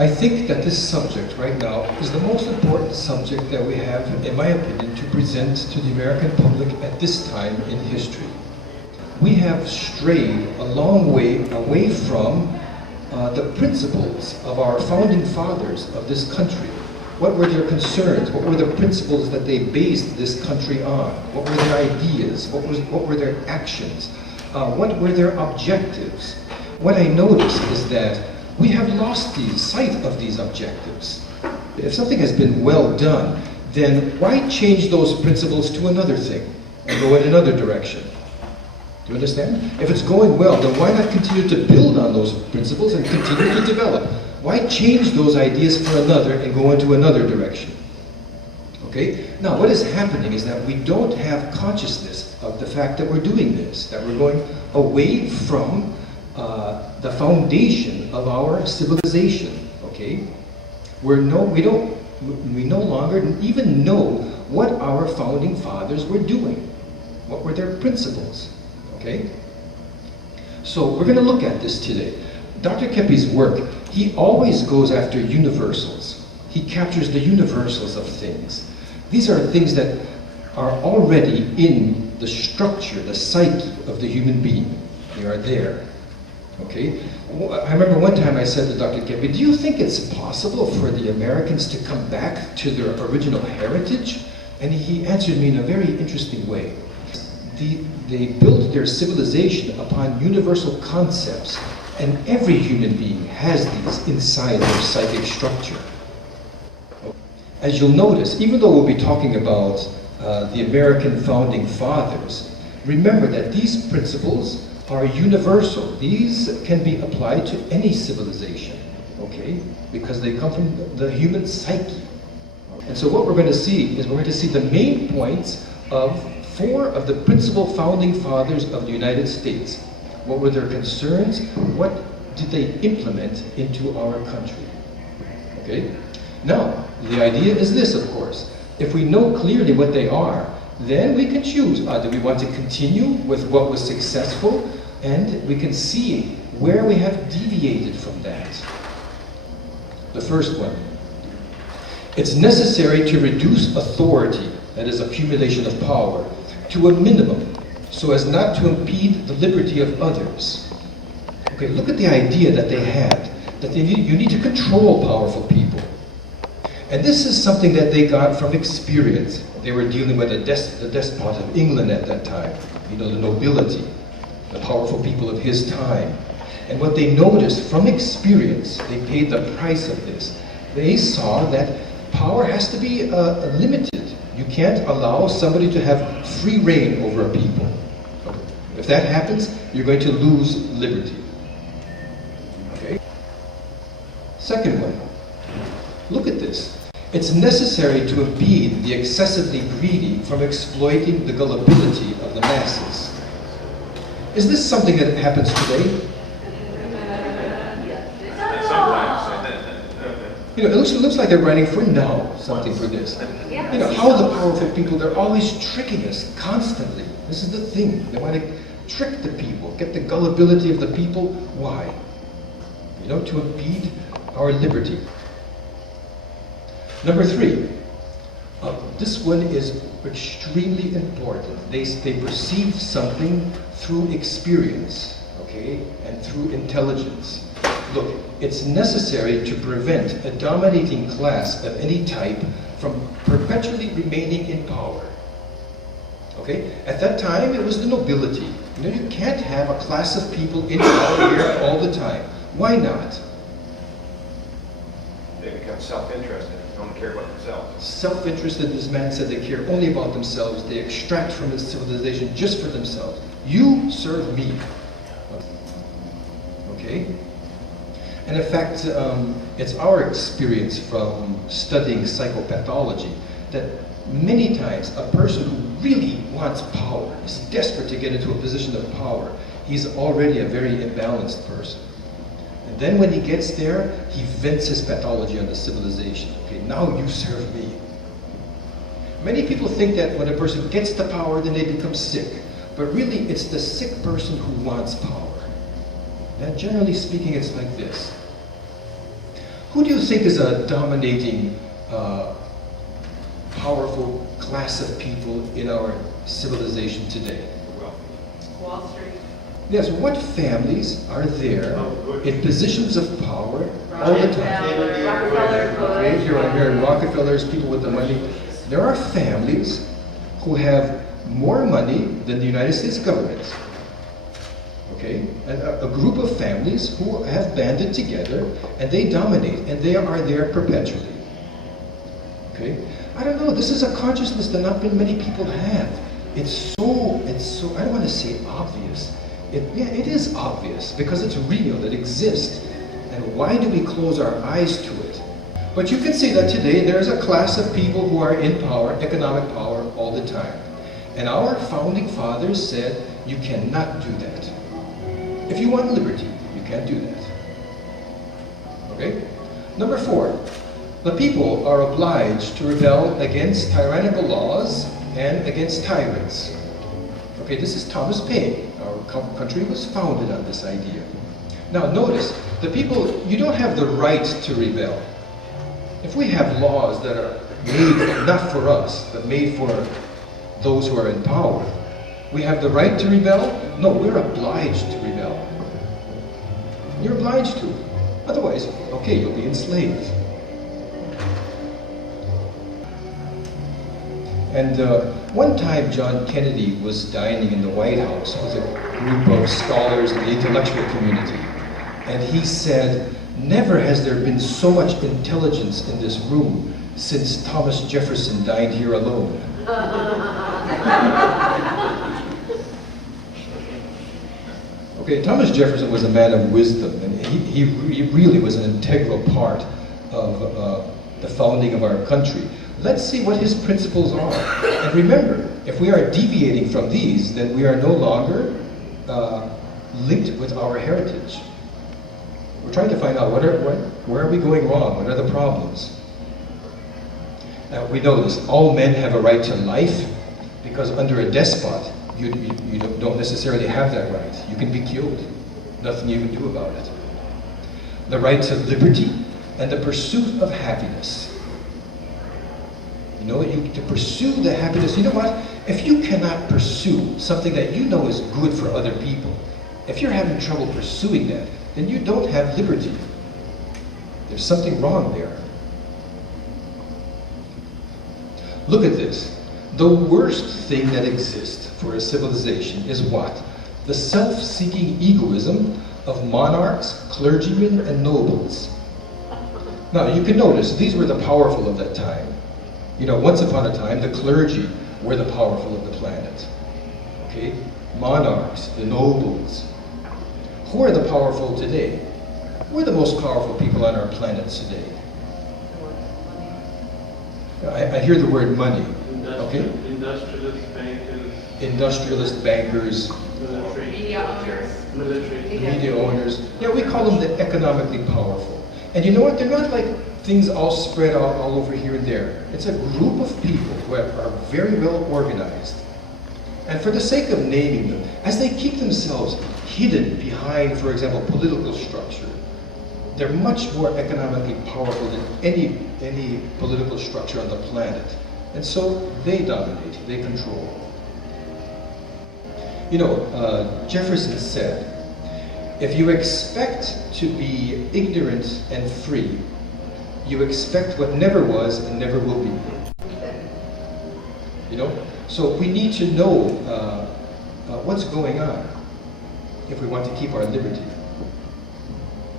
I think that this subject right now is the most important subject that we have, in my opinion, to present to the American public at this time in history. We have strayed a long way away from the principles of our founding fathers of this country. What were their concerns? What were the principles that they based this country on? What were their ideas? What were their actions? What were their objectives? What I notice is that we have lost sight of these objectives. If something has been well done, then why change those principles to another thing and go in another direction? Do you understand? If it's going well, then why not continue to build on those principles and continue to develop? Why change those ideas for another and go into another direction? Okay? Now, what is happening is that we don't have consciousness of the fact that we're doing this, that we're going away from the foundation of our civilization. Okay? We no longer even know what our founding fathers were doing. What were their principles? Okay? So we're going to look at this today. Dr. Keppe's work, he always goes after universals. He captures the universals of things. These are things that are already in the structure, the psyche of the human being. They are there. Okay? I remember one time I said to Dr. Keppe, do you think it's possible for the Americans to come back to their original heritage? And he answered me in a very interesting way. They built their civilization upon universal concepts, and every human being has these inside their psychic structure. As you'll notice, even though we'll be talking about the American founding fathers, remember that these principles are universal. These can be applied to any civilization, okay? Because they come from the human psyche. And so what we're going to see is we're going to see the main points of 4 of the principal founding fathers of the United States. What were their concerns? What did they implement into our country? Okay? Now, the idea is this, of course. If we know clearly what they are, then we can choose. Do we want to continue with what was successful? And we can see where we have deviated from that. The first one. It's necessary to reduce authority, that is accumulation of power, to a minimum, so as not to impede the liberty of others. Okay, look at the idea that they had, that you need to control powerful people. And this is something that they got from experience. They were dealing with the despot of England at that time, you know, the nobility, the powerful people of his time. And what they noticed from experience, they paid the price of this. They saw that power has to be limited. You can't allow somebody to have free reign over a people. If that happens, you're going to lose liberty. Okay? Second one, look at this. It's necessary to impede the excessively greedy from exploiting the gullibility of the masses. Is this something that happens today? You know, it looks like they're writing for now, something for this. You know, how the powerful people, they're always tricking us constantly. This is the thing. They want to trick the people, get the gullibility of the people. Why? You know, to impede our liberty. Number 3. This one is extremely important. They perceive something through experience, okay, and through intelligence. Look, it's necessary to prevent a dominating class of any type from perpetually remaining in power. Okay? At that time, it was the nobility. You know, you can't have a class of people in power here all the time. Why not? They become self-interested. They don't care about themselves. Self-interested, this man said they care only about themselves. They extract from this civilization just for themselves. You serve me. Okay? And in fact, it's our experience from studying psychopathology that many times a person who really wants power, is desperate to get into a position of power, he's already a very imbalanced person. And then when he gets there, he vents his pathology on the civilization. Okay, now you serve me. Many people think that when a person gets the power, then they become sick. But really, it's the sick person who wants power. And generally speaking, it's like this. Who do you think is a dominating, powerful class of people in our civilization today? Wall Street. Yes, what families are there in positions of power all the time? Rockefeller, Okay, you're in Rockefellers, people with the money. There are families who have more money than the United States government. Okay, and a group of families who have banded together and they dominate and they are there perpetually. Okay, I don't know. This is a consciousness that not many people have. It's so. I don't want to say obvious. It is obvious because it's real. It exists. And why do we close our eyes to it? But you can see that today there's a class of people who are in power, economic power, all the time. And our founding fathers said, you cannot do that. If you want liberty, you can't do that. Okay? Number 4, the people are obliged to rebel against tyrannical laws and against tyrants. Okay, this is Thomas Paine. Our country was founded on this idea. Now notice, the people, you don't have the right to rebel. If we have laws that are made not for us, but made for those who are in power, we have the right to rebel? No, we're obliged to rebel. You're obliged to. Otherwise, okay, you'll be enslaved. And one time John Kennedy was dining in the White House with a group of scholars in the intellectual community. And he said, never has there been so much intelligence in this room since Thomas Jefferson dined here alone. Okay, Thomas Jefferson was a man of wisdom, and he really was an integral part of the founding of our country. Let's see what his principles are. And remember, if we are deviating from these, then we are no longer linked with our heritage. We're trying to find out where are we going wrong? What are the problems? We know this. All men have a right to life, because under a despot, you don't necessarily have that right. You can be killed. Nothing you can do about it. The right to liberty and the pursuit of happiness. You know, to pursue the happiness. You know what? If you cannot pursue something that you know is good for other people, if you're having trouble pursuing that, then you don't have liberty. There's something wrong there. Look at this. The worst thing that exists for a civilization is what? The self-seeking egoism of monarchs, clergymen, and nobles. Now, you can notice, these were the powerful of that time. You know, once upon a time, the clergy were the powerful of the planet. Okay? Monarchs, the nobles. Who are the powerful today? Who are the most powerful people on our planet today? I hear the word money. Okay? Industrialist bankers. Industrialist bankers. Military. Media owners. Military. Media owners. Yeah, we call them the economically powerful. And you know what? They're not like things all spread out all over here and there. It's a group of people who are very well organized. And for the sake of naming them, as they keep themselves hidden behind, for example, political structure, they're much more economically powerful than any political structure on the planet. And so they dominate, they control. You know, Jefferson said, if you expect to be ignorant and free, you expect what never was and never will be. You know? So we need to know what's going on if we want to keep our liberty.